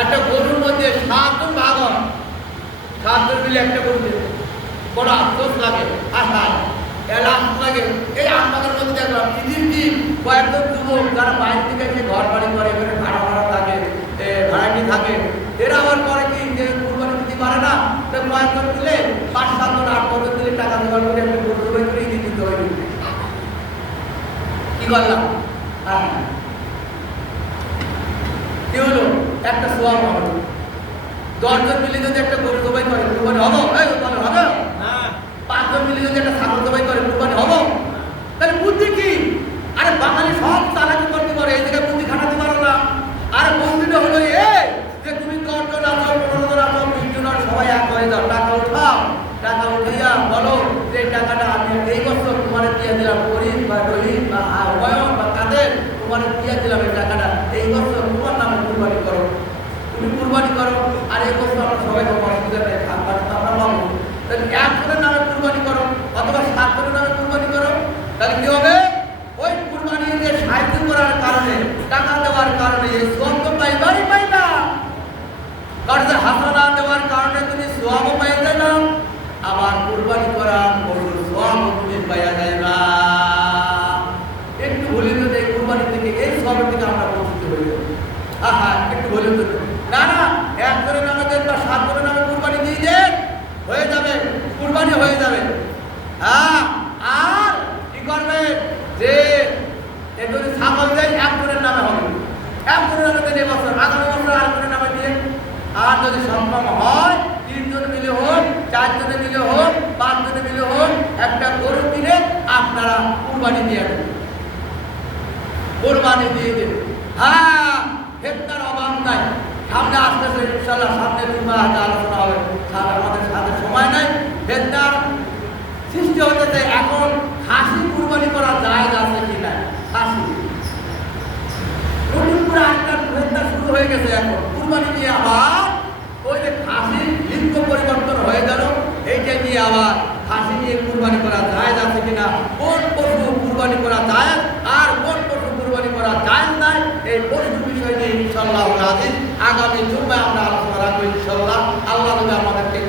একটা গরুর মধ্যে 7 জন ভাগ হয়, 7 জন মিলে একটা গরু দিতে বড় আফসোস লাগে, আশায় লাস্ট লাগে। এই আমাদের মধ্যে দেখলাম ঈদের দিন কয়েকজন যুবক যারা বাইরে থেকে এসে ঘর বাড়ি করে, এখানে ভাড়া ভাড়া থাকে, ভাড়াটি থাকে, এরা আবার করে কি যে কুরবানি দিতে পারে না, তো কয়েকজন দিলে 5-7 জন 8 জন দিলে টাকা জোগাড় করে একটা গরু জবাই করে ঈদ দিতে হয়। কি করলাম? কি হলো? একটা সোয়াব হলো। 10 জন মিলে যদি একটা গরু জবাই করে কুরবানি হবো? হবে না। 5 জন মিলে যদি একটা ছাগল জবাই করে কুরবানি হবো? তাহলে বুদ্ধি কি? আরে বাঙালি সব চালাকি করতে পারে, এই জায়গায় বুদ্ধি খাটাতে পারো না। আর বুদ্ধিটা হলো এই যে তুমি 10 জন আছো, 15 জন আছো, 20 জন আছো, সবাই এক হয়ে যাও, টাকা উঠাও, টাকা উঠাইয়া বলো যে এই টাকাটা আমি এই বছর তোমার দিয়ে দিলাম, গরিব বা রহিম বা অবয়ব বা কাদের তোমার দিয়ে দিলাম, এই টাকাটা এই বছর তোমার নামে কুরবানি করো, তুমি কুরবানি করো। আর এই বছর আমরা সবাই অসুবিধা নেই, আমরা পাবো। তাহলে 1 জনের নামে কুরবানি করো অথবা 7 জনের নামে কুরবানি করো, তাহলে কি হবে? ওই কুরবানির যে সাহায্য করার কারণে, টাকা দেওয়ার কারণে এই সওয়াব তো পাইবারই পাইবা, কর্জে হাসানা দেওয়ার কারণে তুমি সওয়াবও পাইবে না, আবার কুরবানি করার পশুর সওয়াবও তুমি পাইয়া যাইবা। একটু বলি তো এই কুরবানি থেকে, এই সওয়াবের থেকে আমরা বঞ্চিত হয়ে যাব। একটু বলি তো না, 1 জনের নামে দেন বা 7 জনের নামে কুরবানি দিয়ে দেন, হয়ে যাবে, কুরবানি হয়ে যাবে। আর কি করবে যে যদি ছাগল দেয় 1 জনের নামে হবে, 1 জনের নামে দেন এবছর, আগামী বছর আর জনের নামে দিয়ে। আর যদি সম্ভব হয় 3 জন মিলে হোক, 4 জনে মিলে হোক, 5 জনে মিলে হোক, একটা গরু কিনে আপনারা কুরবানি দিয়ে দেন, কুরবানি দিয়ে দেন। হেক্টার অভাব নাই। সামনে আসতেছে ইনশাআল্লাহ, সামনে জুমাতে আলোচনা হবে, আমাদের সাথে সময় নাই। হেক্টার সৃষ্টি হতেছে, এখন খাসি কুরবানি করা জায়েজ আছে কিনা? খাসি নতুন করে একটা হেক্টার শুরু হয়ে গেছে, এখন কুরবানি নিয়ে আবার ওই যে খাসি লিঙ্গ পরিবর্তন হয়ে গেল, এইটা নিয়ে আবার খাসি নিয়ে কুরবানি করা জায়েজ আছে কিনা, কোন পশু কুরবানি করা জায়েজ আর কোন পশু কুরবানি করা জায়েজ নাই, এই পশু বিষয় নিয়ে ইনশাআল্লাহ আগামী জুমায়